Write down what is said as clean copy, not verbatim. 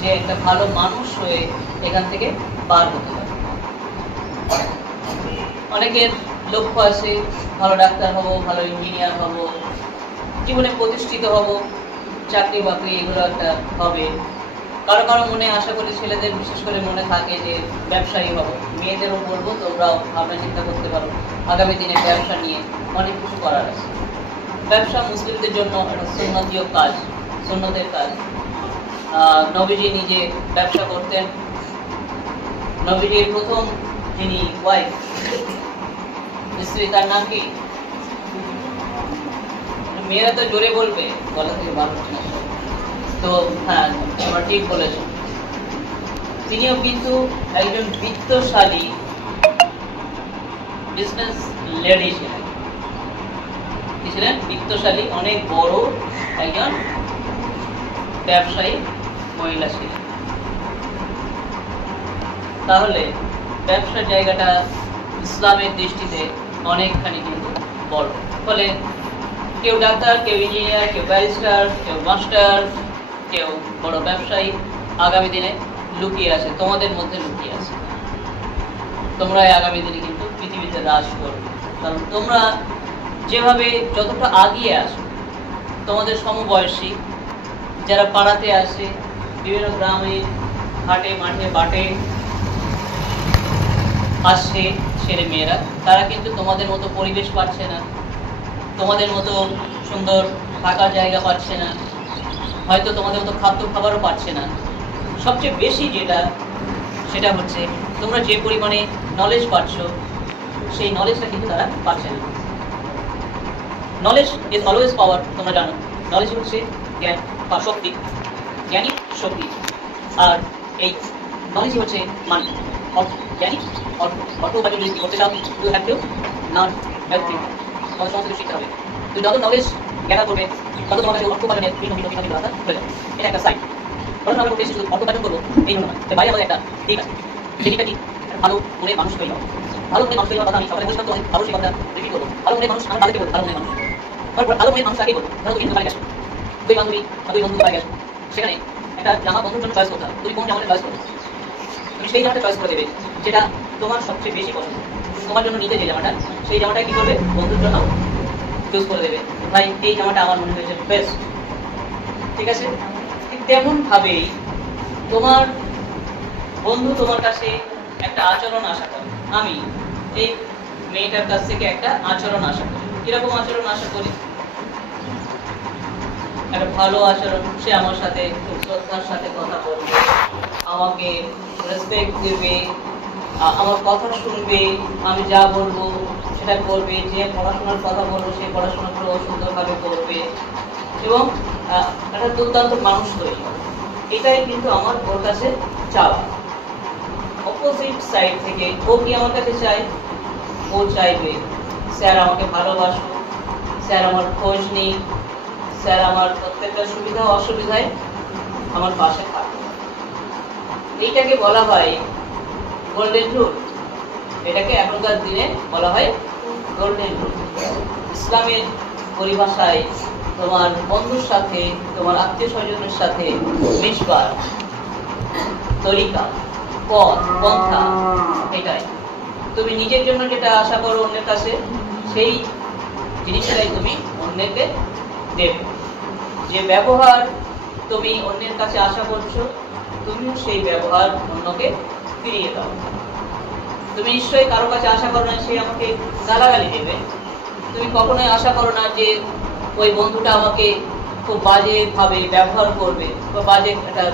যে একটা ভালো মানুষ হয়ে এখান থেকে পার হতে পারে। অনেকের লক্ষ্য আছে ভালো ডাক্তার হব, ভালো ইঞ্জিনিয়ার হব, জীবনে প্রতিষ্ঠিত হব, চাকরি বাকরি এগুলো একটা হবে। কারো কারো মনে, আশা করি ছেলেদের বিশেষ করে মনে থাকে যে ব্যবসায়ী হব। মেয়েদেরও বলবো তোমরাও ভাবনা চিন্তা করতে পারো আগামী দিনে ব্যবসা নিয়ে অনেক কিছু করার আছে। ব্যবসা মুসলিমদের জন্য একটা সুন্নতীয় কাজ, সুন্নতের কাজ। নবীজি নিজে ব্যবসা করতেন। নবীজির প্রথম যিনি ওয়াইফ, স্ত্রী, তার নাম কি? মেয়েরা তো জোরে বলবে, গলা থেকে বার হচ্ছে না। তো হ্যাঁ, তোমরা ঠিক বলেছ। তিনিও কিন্তু একজন বিত্তশালী বিজনেস লেডি ছিলেন। কি ছিলেন? বিত্তশালী, অনেক বড় একজন ব্যবসায়ী মহিলা ছিলেন। তাহলে ব্যবসার জায়গাটা ইসলামের দৃষ্টিতে অনেকখানি কিন্তু বড়। ফলে কেউ ডাক্তার, কেউ ইঞ্জিনিয়ার, কেউ ব্যারিস্টার, কেউ মাস্টার, কেউ বড় ব্যবসায়ী আগামী দিনে লুকিয়ে আছে, তোমাদের মধ্যে লুকিয়ে আছে। তোমরা আগামী দিনে কিন্তু পৃথিবীতে রাজ করবে। কারণ তোমরা যেভাবে যতটা আগিয়ে আসো, তোমাদের সমবয়সী যারা পাড়াতে আসে, বিভিন্ন গ্রামে হাটে মাঠে বাটে আসছে ছেলে মেয়েরা, তারা কিন্তু তোমাদের মতো পরিবেশ পাচ্ছে না, তোমাদের মতো সুন্দর থাকার জায়গা পাচ্ছে না, হয়তো তোমাদের মতো খাদ্য খাবারও পাচ্ছে না। সবচেয়ে বেশি যেটা, সেটা হচ্ছে তোমরা যে পরিমাণে নলেজ পাচ্ছ, সেই নলেজটা কিন্তু তারা পাচ্ছে না। নলেজ ইজ অলওয়েজ পাওয়ার, তোমরা জানো। নলেজ হচ্ছে জ্ঞান বা শক্তি, জ্ঞানী শক্তি। আর এই নলেজই হচ্ছে মানি। জ্ঞানী অর্থ উপার্জন যদি করতে চাও, you have to learn everything. তোমাদের সমস্ত কিছু শিখতে হবে। তুমি যত নলেজ জ্ঞান করবে, তত তোমার কাছে অর্থ উপার্জনের বিভিন্ন রাস্তা হয়ে যাবে। এটা একটা সাইন। পড়াশোনা আমরা করতে এসেছি শুধু অর্থ উপার্জন করবো এই জন্য নয়, বাইরে আমাদের একটা ঠিক আছে। সেদিকটা কি? ভালো করে মানুষ তৈরি হবে। ভালো মনে মানুষ তৈরি হওয়ার কথা আমি সকালে বলছিলাম, তো আরো সেই কথা রিপিট করবো। ভালো মনে মানুষ, আমার বাড়িতে বলবো ভালো মনে মানুষ। ভালো মনে মানুষ আগে বলবো। ধরো তুমি বাড়ি আসো, দুই বান্ধবী বা দুই বন্ধু বাড়ি আসো, সেখানে একটা জামা বন্ধুর জন্য চয়েস করতে হবে। তুমি কোন জামাটা চয়েস করবে? তুমি সেই জামাটা চয়েস করে দেবে যেটা তোমার সবচেয়ে বেশি পছন্দ। তোমার জন্য নিতে যে জামাটা, সেই জামাটা কি করবে? বন্ধুর জন্য চুজ করে দেবে, ভাই এই জামাটা আমার মনে হয়েছে বেস্ট। ঠিক আছে? তেমন ভাবেই তোমার বন্ধু তোমার কাছে একটা আচরণ আশা করে। আমি এই মেয়েটার কাছ থেকে একটা আচরণ আশা করি। কিরকম আচরণ আশা করি? একটা ভালো আচরণ। সে আমার সাথে খুব শ্রদ্ধার সাথে কথা বলবে, আমাকে রেসপেক্ট দেবে, আমার কথা শুনবে, আমি যা বলবো সেটা করবে, যে পড়াশোনার কথা বলবো সেই পড়াশোনাগুলো সুন্দরভাবে করবে এবং একটা দুর্দান্ত মানুষ তৈরি হবে। এটাই কিন্তু আমার ওর কাছে চাওয়া। অপোজিট সাইড থেকে ও কি আমার কাছে চাই? ও চাইবে স্যার আমাকে ভালোবাসুক, স্যার আমার খোঁজ নেই, স্যার আমার প্রত্যেকটা সুবিধা অসুবিধায় আমার পাশে থাকবে। এইটাকে বলা হয় গোল্ডেন রুল। এটাকে এখনকার দিনে বলা হয় গোল্ডেন রুল। ইসলামের পরিভাষায় তোমার বন্ধুর সাথে, তোমার আত্মীয় স্বজনের সাথে মিশবার তরিকা, পথ, পন্থা এটাই। তুমি নিজের জন্য যেটা আশা করো অন্যের কাছে, সেই জিনিসটাই তুমি অন্যকে দেবে। যে ব্যবহার তুমি অন্যের কাছে আশা করছো, তুমিও সেই ব্যবহার অন্যকে ফিরিয়ে দাও। তুমি নিশ্চয়ই কারো কাছে আশা করো না সে আমাকে গালাগালি দেবে। তুমি কখনোই আশা করো না যে ওই বন্ধুটা আমাকে খুব বাজে ভাবে ব্যবহার করবে বা বাজে একটা